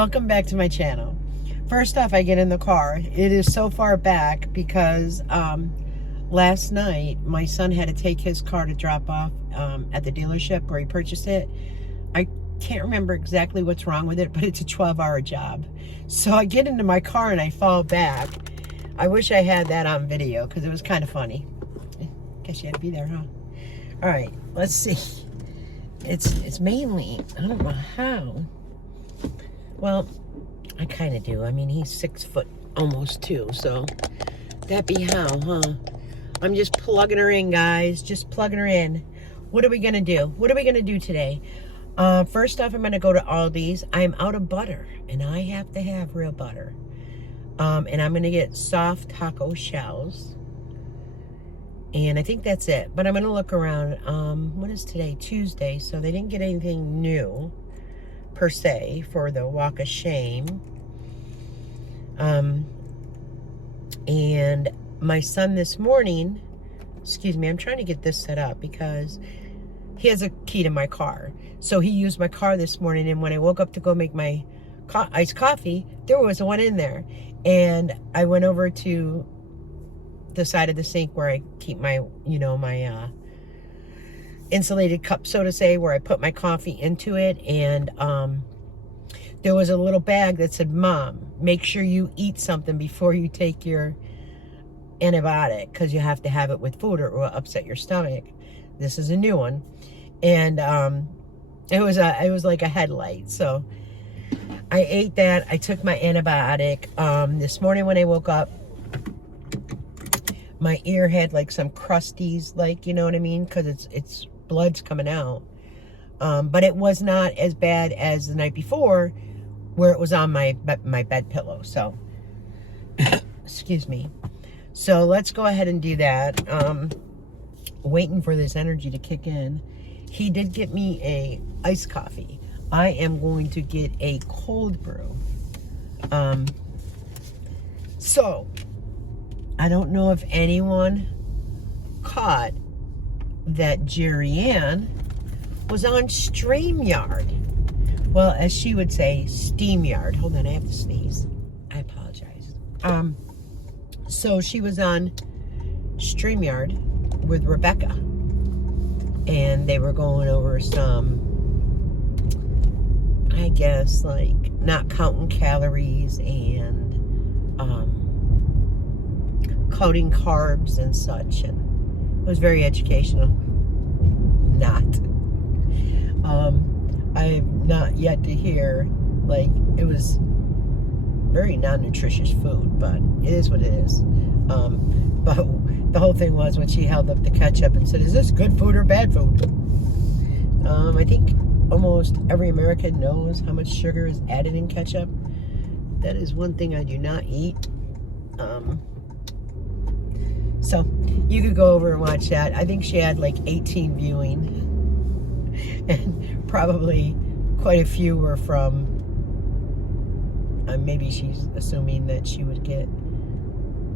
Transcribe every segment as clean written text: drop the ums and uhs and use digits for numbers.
Welcome back to my channel. First off, I get in the car. It is so far back because last night my son had to take his car to drop off at the dealership where he purchased it. I can't remember exactly what's wrong with it, but it's a 12-hour job. So I get into my car and I fall back. I wish I had that on video because it was kind of funny. Guess you had to be there, huh? All right, let's see. It's mainly, I don't know how. Well, I kind of do. I mean, he's 6 foot almost 2, so that be how, huh? I'm just plugging her in, guys. Just plugging her in. What are we going to do? What are we going to do today? First off, I'm going to go to Aldi's. I'm out of butter, and I have to have real butter. And I'm going to get soft taco shells. And I think that's it. But I'm going to look around. What is today? Tuesday. So they didn't get anything new, per se, for the walk of shame. And my son this morning, excuse me, I'm trying to get this set up because he has a key to my car. So he used my car this morning, and when I woke up to go make my iced coffee, there was one in there. And I went over to the side of the sink where I keep my, my insulated cup, so to say, where I put my coffee into it. And there was a little bag that said, "Mom, make sure you eat something before you take your antibiotic, because you have to have it with food or it will upset your stomach." This is a new one. And it was like a headlight. So I ate that. I took my antibiotic. This morning when I woke up, my ear had like some crusties, like, you know what I mean? Because it's blood's coming out. But it was not as bad as the night before, where it was on my bed pillow. So, excuse me. So let's go ahead and do that. Waiting for this energy to kick in. He did get me a iced coffee. I am going to get a cold brew. So I don't know if anyone caught that Jerry Ann was on StreamYard. Well, as she would say, SteamYard. Hold on, I have to sneeze. I apologize. So she was on StreamYard with Rebecca. And they were going over some, I guess, like, not counting calories and counting carbs and such. And it was very educational. Not. I have not yet to hear, like, it was very non-nutritious food, but it is what it is. But the whole thing was when she held up the ketchup and said, "Is this good food or bad food?" I think almost every American knows how much sugar is added in ketchup. That is one thing I do not eat. So you could go over and watch that. I think she had like 18 viewing. And probably quite a few were from, maybe she's assuming that she would get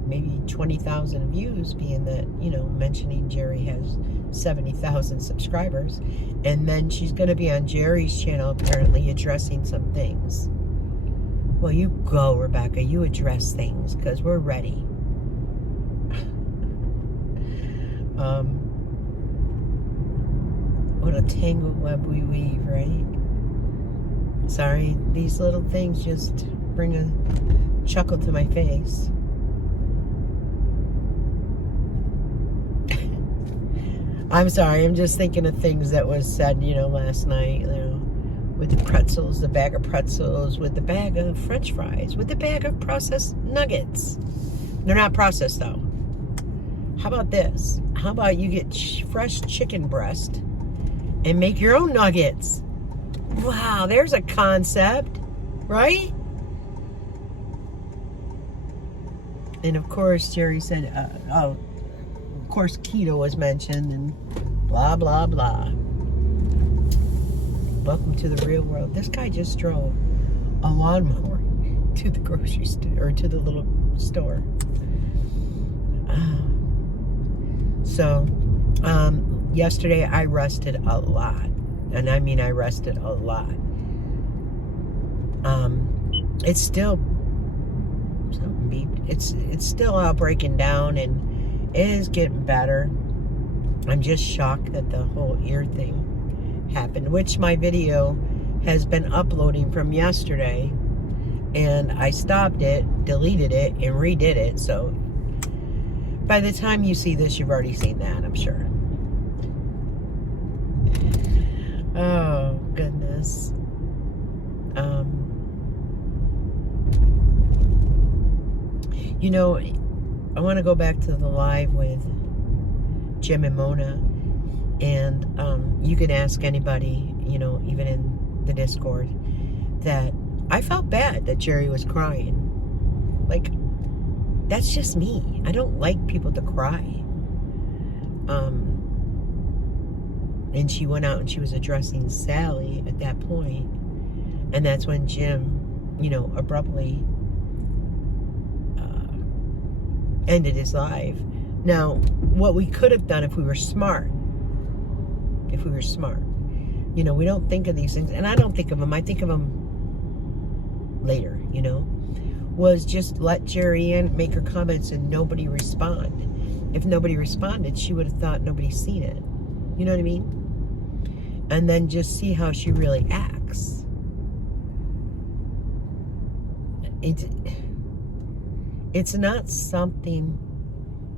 maybe 20,000 views, being that, mentioning Jerry has 70,000 subscribers. And then she's going to be on Jerry's channel apparently addressing some things. Well, you go, Rebecca. You address things because we're ready. What a tangled web we weave, right? Sorry, these little things just bring a chuckle to my face. I'm sorry, I'm just thinking of things that was said, last night, with the pretzels, the bag of pretzels, with the bag of French fries, with the bag of processed nuggets. They're not processed, though. How about this? How about you get fresh chicken breast and make your own nuggets? Wow, there's a concept, right? And of course, Jerry said, of course, keto was mentioned, and blah, blah, blah. Welcome to the real world. This guy just drove a lawnmower to the grocery store, or to the little store. So, yesterday I rested a lot. And I mean, I rested a lot. it's still, something beeped. It's still out breaking down, and it is getting better. I'm just shocked that the whole ear thing happened, which my video has been uploading from yesterday, and I stopped it, deleted it, and redid it. So by the time you see this, you've already seen that, I'm sure. Oh, goodness. You know, I want to go back to the live with Jim and Mona, and you can ask anybody, you know, even in the Discord, that I felt bad that Jerry was crying. Like, that's just me. I don't like people to cry. And she went out and she was addressing Sally at that point, and that's when Jim, you know, abruptly ended his life. Now, what we could have done if we were smart, you know, we don't think of these things, and I don't think of them, I think of them later, you know, was just let Jerry Ann make her comments and nobody respond. If nobody responded, she would have thought nobody's seen it. You know what I mean? And then just see how she really acts. It's not something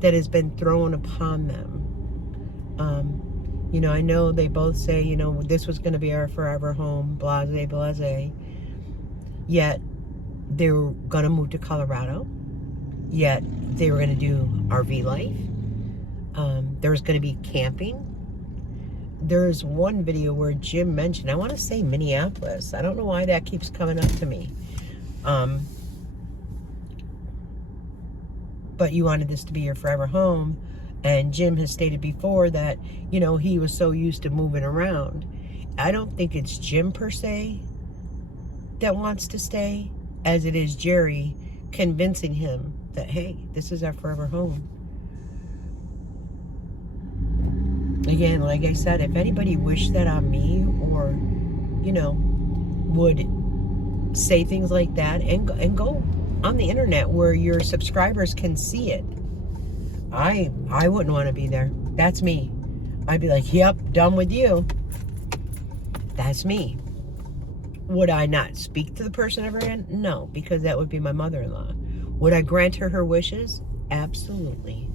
that has been thrown upon them. You know, I know they both say, you know, this was going to be our forever home, blase, blase. Yet, they were going to move to Colorado. Yet, they were going to do RV life. There was going to be camping. There's one video where Jim mentioned, I want to say Minneapolis. I don't know why that keeps coming up to me. But you wanted this to be your forever home. And Jim has stated before that, you know, he was so used to moving around. I don't think it's Jim per se that wants to stay, as it is Jerry convincing him that, hey, this is our forever home. Again, like I said, if anybody wished that on me, or, you know, would say things like that and go on the internet where your subscribers can see it, I wouldn't want to be there. That's me. I'd be like, yep, done with you. That's me. Would I not speak to the person ever again? No, because that would be my mother-in-law. Would I grant her wishes? Absolutely.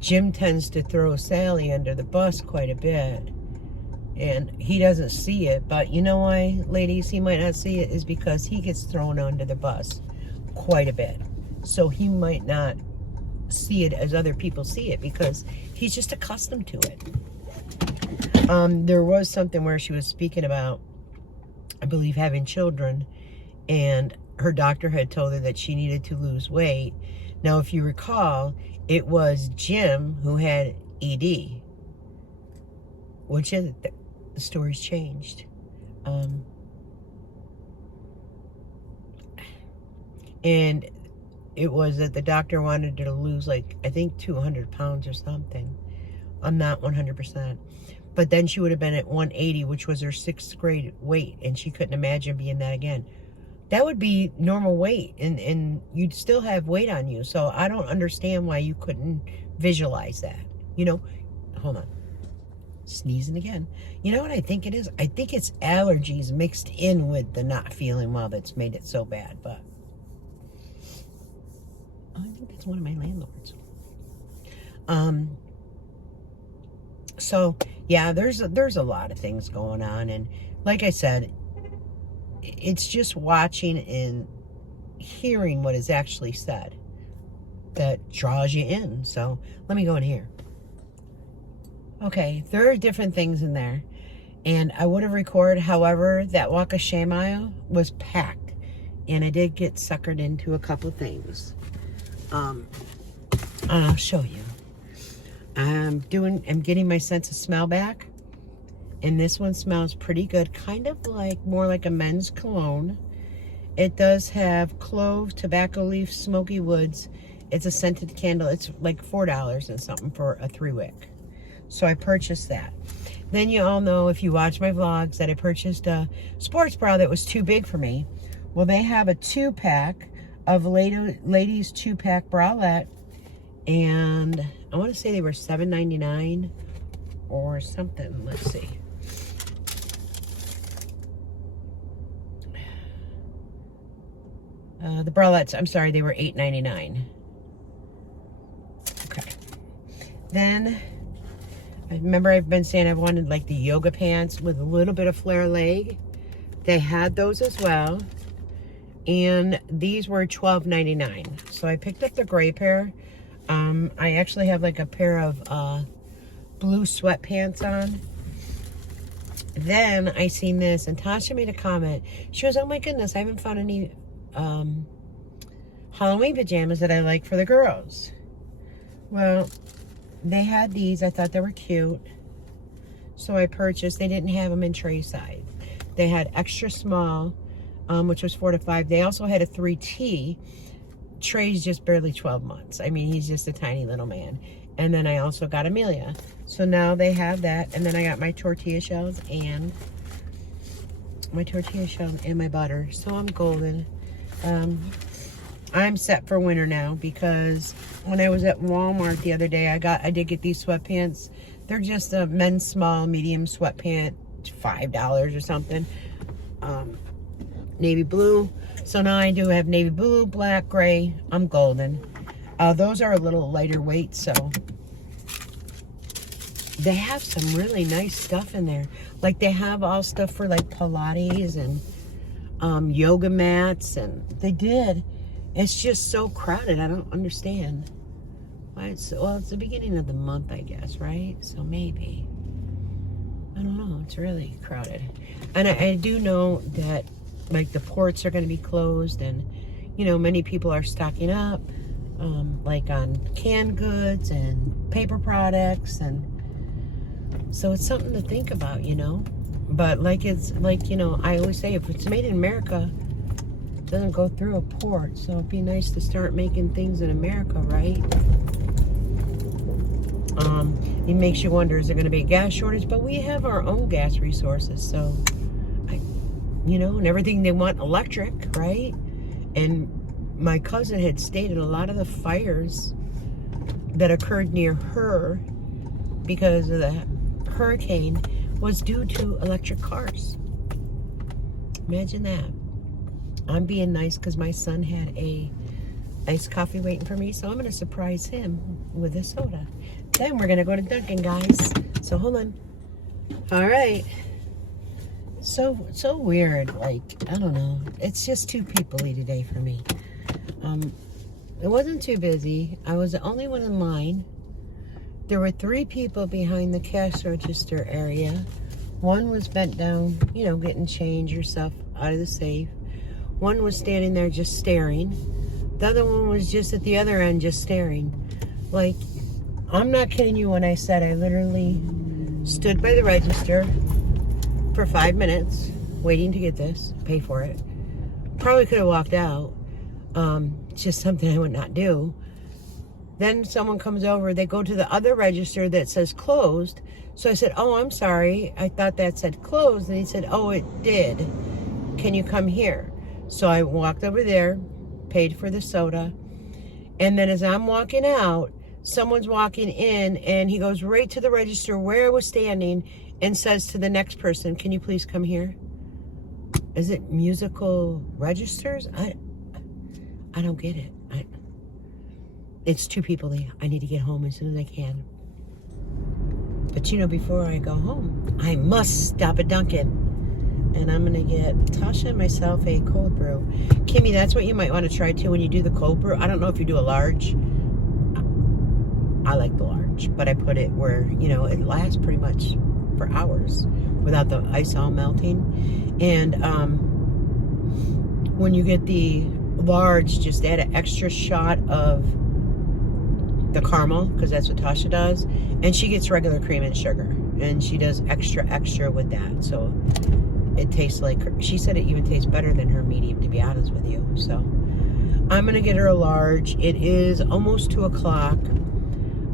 Jim tends to throw Sally under the bus quite a bit, and he doesn't see it. But you know why, ladies, he might not see it, is because he gets thrown under the bus quite a bit. So he might not see it as other people see it, because he's just accustomed to it. There was something where she was speaking about, I believe, having children, and her doctor had told her that she needed to lose weight. Now, if you recall, it was Jim who had ED, which is, the story's changed. And it was that the doctor wanted her to lose, like, I think 200 pounds or something. I'm not 100%. But then she would have been at 180, which was her 6th grade weight, and she couldn't imagine being that again. That would be normal weight, and you'd still have weight on you. So I don't understand why you couldn't visualize that. You know, hold on. Sneezing again. You know what I think it is? I think it's allergies mixed in with the not feeling well that's made it so bad. But I think it's one of my landlords. So yeah, there's a lot of things going on, and like I said, it's just watching and hearing what is actually said that draws you in. So let me go in here. Okay, there are different things in there, and I would have recorded. However, that walk of shame aisle was packed, and I did get suckered into a couple things. I'll show you. I'm getting my sense of smell back, and this one smells pretty good, kind of like more like a men's cologne. It does have clove, tobacco leaf, smoky woods. It's a scented candle. It's like $4 and something for a 3-wick. So I purchased that. Then you all know, if you watch my vlogs, that I purchased a sports bra that was too big for me. Well, they have a 2-pack of ladies 2-pack bralette, and I want to say they were $7.99 or something. Let's see. The bralettes, I'm sorry, they were $8.99. Okay. Then, I remember I've been saying I wanted like the yoga pants with a little bit of flare leg. They had those as well. And these were $12.99. So I picked up the gray pair. I actually have like a pair of blue sweatpants on. Then I seen this, and Tasha made a comment. She goes, oh my goodness, I haven't found any Halloween pajamas that I like for the girls. Well, they had these. I thought they were cute, so I purchased. They didn't have them in tray size. They had extra small, which was 4 to 5. They also had a 3T. Trey's just barely 12 months. I mean, he's just a tiny little man. And then I also got Amelia. So now they have that. And then I got my tortilla shells and my butter. So I'm golden. I'm set for winter now, because when I was at Walmart the other day, I did get these sweatpants. They're just a men's small, medium sweatpant, $5 or something. Navy blue. So now I do have navy blue, black, gray. I'm golden. Those are a little lighter weight, so they have some really nice stuff in there. Like, they have all stuff for like Pilates and yoga mats, and they did. It's just so crowded. I don't understand why it's, well, it's the beginning of the month, I guess, right? So maybe, I don't know. It's really crowded. And I do know that like the ports are going to be closed, and you know, many people are stocking up, like on canned goods and paper products, and so it's something to think about, you know. But like, it's like, you know, I always say, if it's made in America, it doesn't go through a port. So it'd be nice to start making things in America, right? It makes you wonder, is there going to be a gas shortage? But we have our own gas resources, so you know, and everything they want electric, right? And my cousin had stated a lot of the fires that occurred near her because of the hurricane was due to electric cars. Imagine that. I'm being nice because my son had a iced coffee waiting for me, so I'm going to surprise him with a soda. Then we're going to go to Dunkin', guys. So hold on. All right. So weird. Like, I don't know. It's just too people-y today for me. It wasn't too busy. I was the only one in line. There were 3 people behind the cash register area. One was bent down, you know, getting change or stuff out of the safe. One was standing there just staring. The other one was just at the other end just staring. Like, I'm not kidding you when I said I literally stood by the register for 5 minutes waiting to get this, pay for it. Probably could have walked out. It's just something I would not do. Then someone comes over, they go to the other register that says closed. So I said, oh, I'm sorry, I thought that said closed. And he said, oh, it did. Can you come here? So I walked over there, paid for the soda. And then as I'm walking out, someone's walking in, and he goes right to the register where I was standing and says to the next person, can you please come here? Is it musical registers? I don't get it. It's too people-y. I need to get home as soon as I can. But you know, before I go home, I must stop at Dunkin'. And I'm going to get Tasha and myself a cold brew. Kimmy, that's what you might want to try too when you do the cold brew. I don't know if you do a large. I like the large, but I put it where, you know, it lasts pretty much for hours without the ice all melting. And when you get the large, just add an extra shot of the caramel, because that's what Tasha does, and she gets regular cream and sugar, and she does extra with that, so it tastes like she said it even tastes better than her medium, to be honest with you. So I'm gonna get her a large. It is almost 2 o'clock.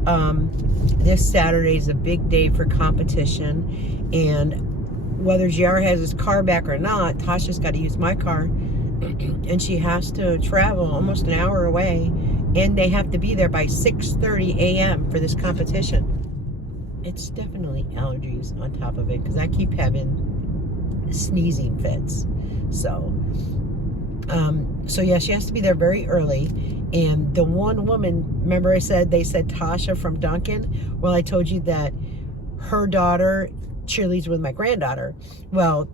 This Saturday is a big day for competition, and whether JR has his car back or not, Tasha's got to use my car, and she has to travel almost an hour away, and they have to be there by 6:30 a.m. for this competition. It's definitely allergies on top of it, because I keep having sneezing fits. So yeah, she has to be there very early. And the one woman, remember they said Tasha from Duncan? Well, I told you that her daughter cheerleads with my granddaughter. Well,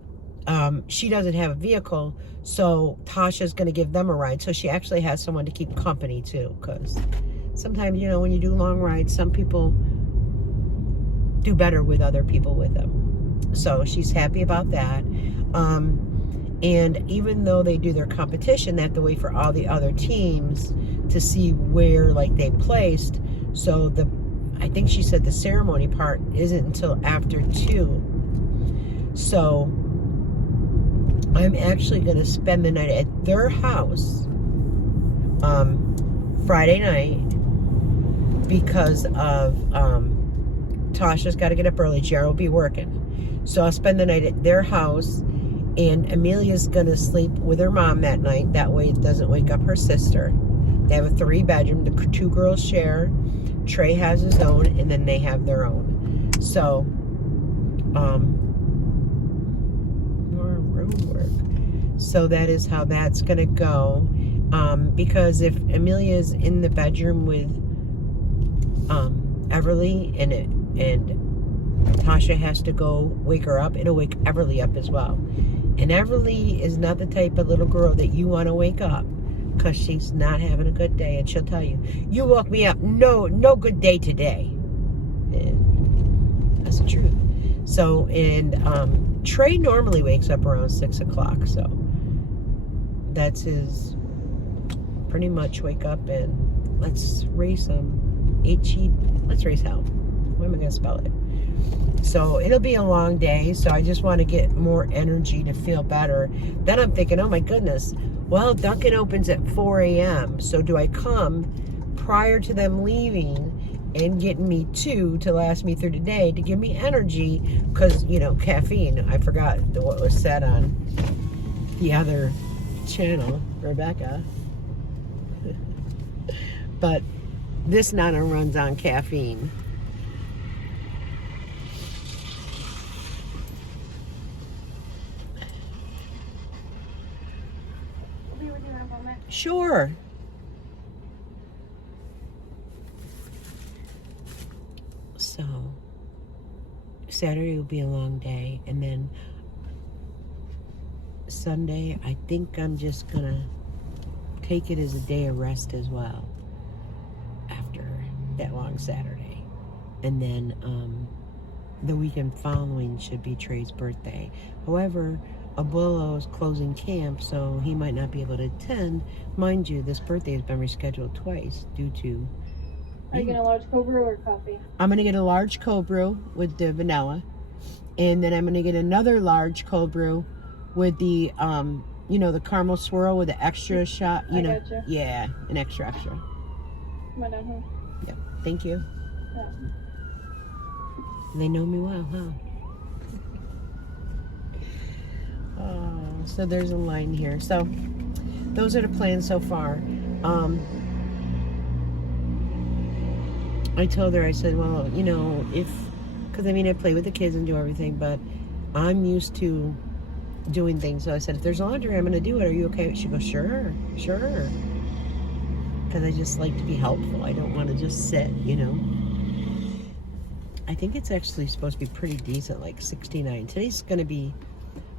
she doesn't have a vehicle, so Tasha's going to give them a ride. So she actually has someone to keep company too, because sometimes, you know, when you do long rides, some people do better with other people with them. So she's happy about that. And even though they do their competition, they have to wait for all the other teams to see where, like, they placed. So I think she said the ceremony part isn't until after 2. So I'm actually going to spend the night at their house Friday night, because of Tasha's got to get up early. Jared will be working. So I'll spend the night at their house. And Amelia's going to sleep with her mom that night. That way it doesn't wake up her sister. They have a 3-bedroom. The 2 girls share. Trey has his own, and then they have their own. So, more road work. So that is how that's going to go. Because if Amelia's in the bedroom with Everly, and Tasha has to go wake her up, it'll wake Everly up as well. And Everly is not the type of little girl that you want to wake up, because she's not having a good day, and she'll tell you, "You woke me up. No good day today." And that's the truth. So, and Trey normally wakes up around 6 o'clock, so that's his pretty much wake up and let's race let's race hell. What am I going to spell it? So it'll be a long day, so I just want to get more energy to feel better. Then I'm thinking, oh my goodness, well, Dunkin' opens at 4 a.m. So do I come prior to them leaving and getting me 2 to last me through the day to give me energy? Because, you know, caffeine, I forgot what was said on the other channel, Rebecca. But this Nana runs on caffeine. Sure. So, Saturday will be a long day, and then Sunday, I think I'm just gonna take it as a day of rest as well after that long Saturday. And then the weekend following should be Trey's birthday. However, Abuelo is closing camp, so he might not be able to attend. Mind you, this birthday has been rescheduled twice due to... Are you getting a large cold brew or coffee? I'm going to get a large cold brew with the vanilla. And then I'm going to get another large cold brew with the, you know, the caramel swirl with the extra shot. You know, gotcha. Yeah, an extra. Come on down here. Yep, thank you. Yeah. They know me well, huh? So there's a line here. So those are the plans so far. I told her, I said, well, you know, because I mean, I play with the kids and do everything, but I'm used to doing things. So I said, if there's laundry, I'm going to do it. Are you okay? She goes, sure. Because I just like to be helpful. I don't want to just sit, you know. I think it's actually supposed to be pretty decent, like 69. Today's going to be,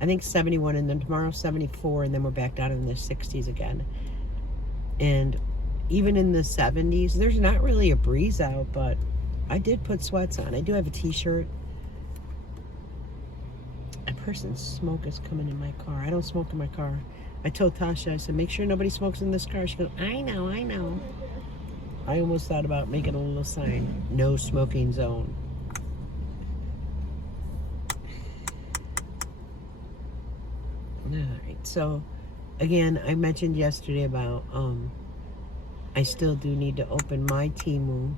I think, 71, and then tomorrow 74, and then we're back down in the 60s again. And even in the 70s, there's not really a breeze out, but I did put sweats on. I do have a t-shirt. A person's smoke is coming in my car. I don't smoke in my car. I told Tasha, I said, make sure nobody smokes in this car. She goes, I know. I almost thought about making a little sign, no smoking zone. Alright, so again, I mentioned yesterday about I still do need to open my Temu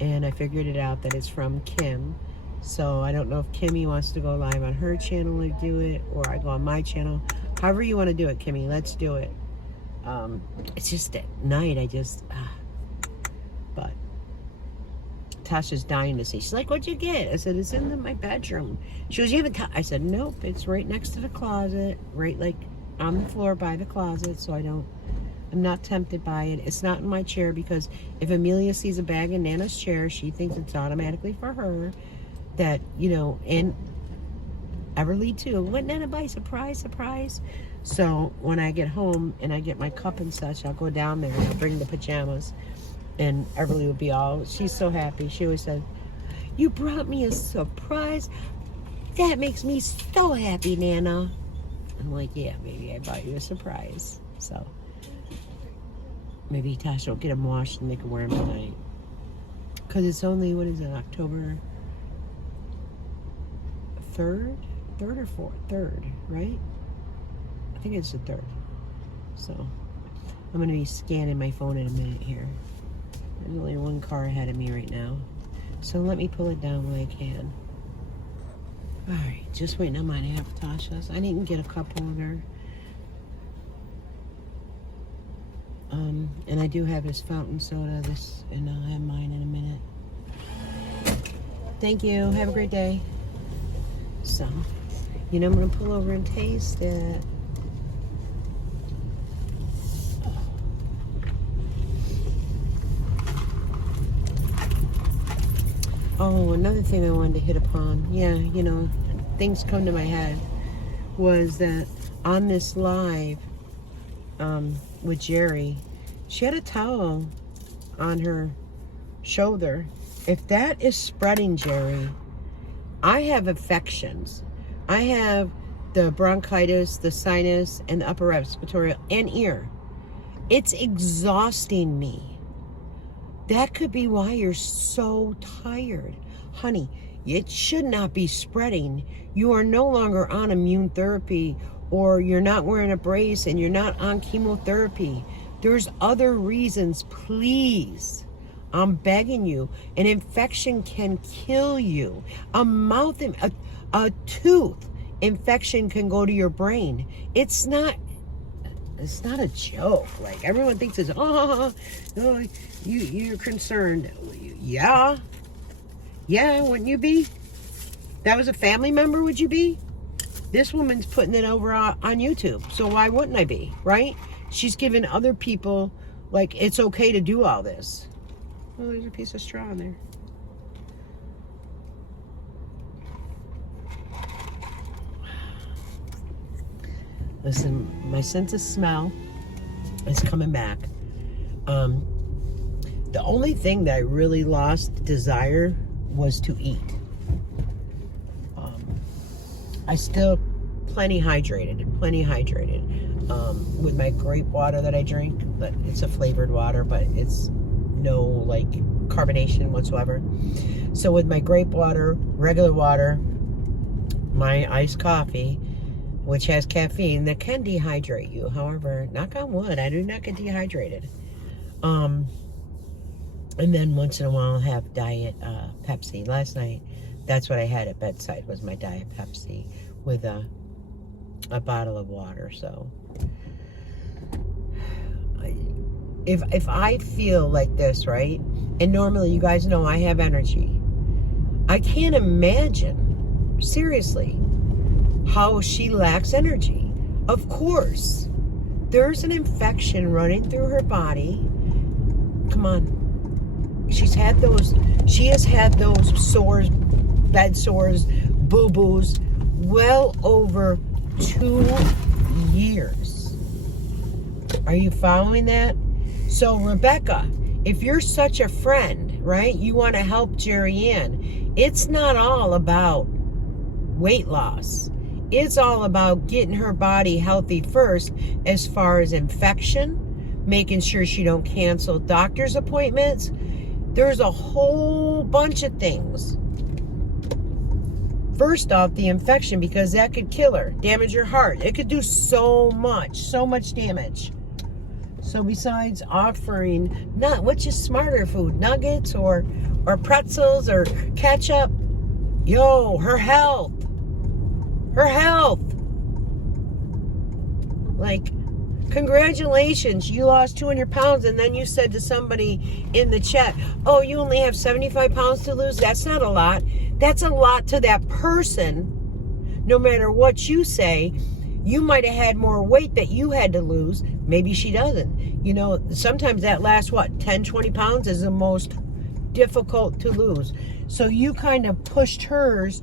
and I figured it out that it's from Kim. So I don't know if Kimmy wants to go live on her channel and do it, or I go on my channel. However you want to do it, Kimmy, let's do it. It's just at night, but Tasha's dying to see. She's like, what'd you get? I said, it's in my bedroom. She goes, you haven't I said, nope, it's right next to the closet, right like on the floor by the closet, so I'm not tempted by it. It's not in my chair, because if Amelia sees a bag in Nana's chair, she thinks it's automatically for her. That, you know, and Everly too. What Nana buy? Surprise, surprise. So when I get home and I get my cup and such, I'll go down there and I'll bring the pajamas. And Everly will be all, she's so happy. She always said, you brought me a surprise. That makes me so happy, Nana. I'm like, yeah, baby, I bought you a surprise. So maybe Tasha will get them washed and they can wear them tonight. Because it's only, what is it, October 3rd or 4th? 3rd, right? I think it's the 3rd. So I'm going to be scanning my phone in a minute here. There's only one car ahead of me right now. So let me pull it down when I can. Alright, just waiting on mine. I have Tasha's. I didn't get a cup holder. And I do have his fountain soda, and I'll have mine in a minute. Thank you. Have a great day. So, you know, I'm going to pull over and taste it. Oh, another thing I wanted to hit upon. Yeah, you know, things come to my head. Was that on this live with Jerry, she had a towel on her shoulder. If that is spreading, Jerry, I have infections. I have the bronchitis, the sinus, and the upper respiratory and ear. It's exhausting me. That could be why you're so tired. Honey, it should not be spreading. You are no longer on immune therapy, or you're not wearing a brace and you're not on chemotherapy. There's other reasons. Please, I'm begging you. An infection can kill you. A tooth infection can go to your brain. It's not a joke. Like, everyone thinks it's, you're concerned. Yeah, wouldn't you be? That was a family member, would you be? This woman's putting it over on YouTube, so why wouldn't I be, right? She's giving other people, like, it's okay to do all this. Oh, there's a piece of straw in there. Listen, my sense of smell is coming back. The only thing that I really lost desire was to eat. I still plenty hydrated with my grape water that I drink, but it's a flavored water, but it's no like carbonation whatsoever. So with my grape water, regular water, my iced coffee, which has caffeine, that can dehydrate you. However, knock on wood, I do not get dehydrated. And then once in a while I'll have Diet Pepsi. Last night, that's what I had at bedside, was my Diet Pepsi with a bottle of water. So if I feel like this, right, and normally you guys know I have energy, I can't imagine, seriously, how she lacks energy. Of course, there's an infection running through her body. Come on. She has had those sores, bed sores, boo-boos, well over 2 years. Are you following that? So, Rebecca, if you're such a friend, right, you want to help Jerry Ann, it's not all about weight loss. It's all about getting her body healthy first, as far as infection, making sure she don't cancel doctor's appointments. There's a whole bunch of things. First off, the infection, because that could kill her, damage her heart. It could do so much damage. So besides offering, which is smarter food, nuggets or pretzels or ketchup, her health. Like, congratulations, you lost 200 pounds, and then you said to somebody in the chat, oh, you only have 75 pounds to lose? That's not a lot. That's a lot to that person. No matter what you say, you might have had more weight that you had to lose. Maybe she doesn't. You know, sometimes that last, 10, 20 pounds is the most difficult to lose. So you kind of pushed hers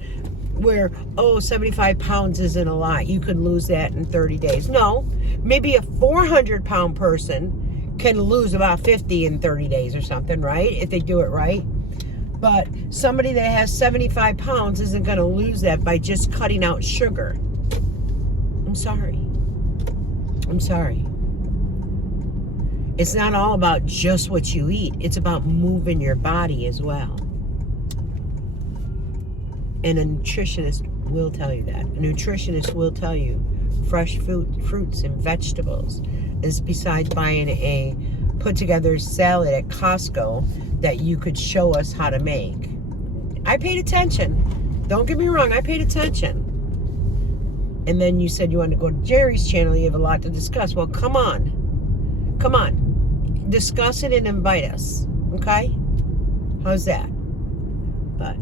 where, 75 pounds isn't a lot. You can lose that in 30 days. No, maybe a 400-pound person can lose about 50 in 30 days or something, right? If they do it right. But somebody that has 75 pounds isn't going to lose that by just cutting out sugar. I'm sorry. It's not all about just what you eat. It's about moving your body as well. And a nutritionist will tell you that. A nutritionist will tell you fresh fruits and vegetables is besides buying a put together salad at Costco that you could show us how to make. I paid attention. Don't get me wrong, I paid attention. And then you said you wanted to go to Jerry's channel. You have a lot to discuss. Well, come on. Discuss it and invite us. Okay? How's that? But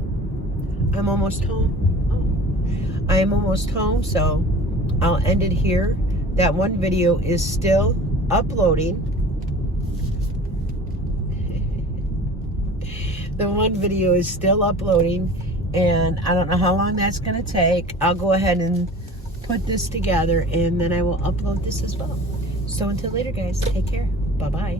I'm almost home. I am almost home, so I'll end it here. That one video is still uploading. The one video is still uploading, and I don't know how long that's going to take. I'll go ahead and put this together, and then I will upload this as well. So until later, guys, take care. Bye-bye.